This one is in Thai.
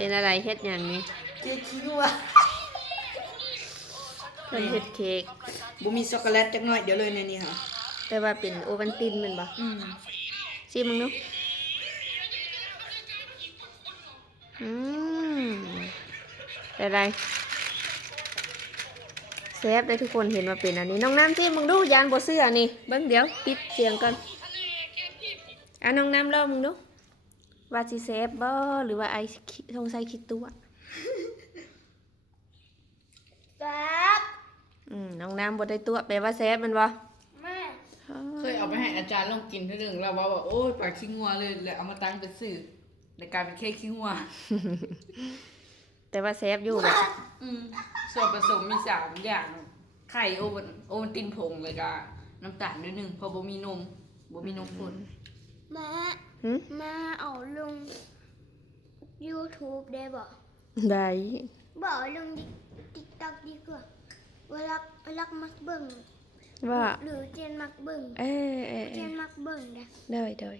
เป็นอะไรเฮ็ดอย่างนี้ เค้กคิวอะ เพิ่นเฮ็ดเค้ก บ่มีช็อกโกแลตจักหน่อยเดี๋ยวเลยในนี้ค่ะ แต่ว่าเป็นโอวัลตินแม่นบ่ชิมมึงเนาะเป็นไรแซ่บได้ทุกคนเห็นว่าเป็นอันนี้น้องน้ำชิมมึงดูยานบ่เสื้อนี่เบิ่งเดี๋ยวปิดเสียงก่อนน้องน้ำลองมึงดูว่าสิแซ่บบ่หรือว่าไอ้สงสัยคิดตัว แซ่บ น้องน้ำบ่ได้ตัวแปลว่าแซ่บแม่นบ่ แม่ เคยเอาไปให้อาจารย์ลองกินเท่านึงแล้วว่าแบบโอ้ยปลาขี้งัวเลยแล้วเอามาตั้งเป็นสื่อในการเป็นเค้กขี้งัว แต่ว่าแซ่บอยู่แบบ ส่วนผสมมี3อย่างไข่โอวัลตินผงเลยก็น้ำตาลนิดนึงเพราะบ่มีนมข้น แม่ หึ แม่เอาลง YouTube ได้บ่ ได้ บ่เอาลง TikTok ดีกว่าเวลามักเบิ่ง ว่า หรือเจนมักเบิ่ง เอ้ เจนมักเบิ่งนะ ได้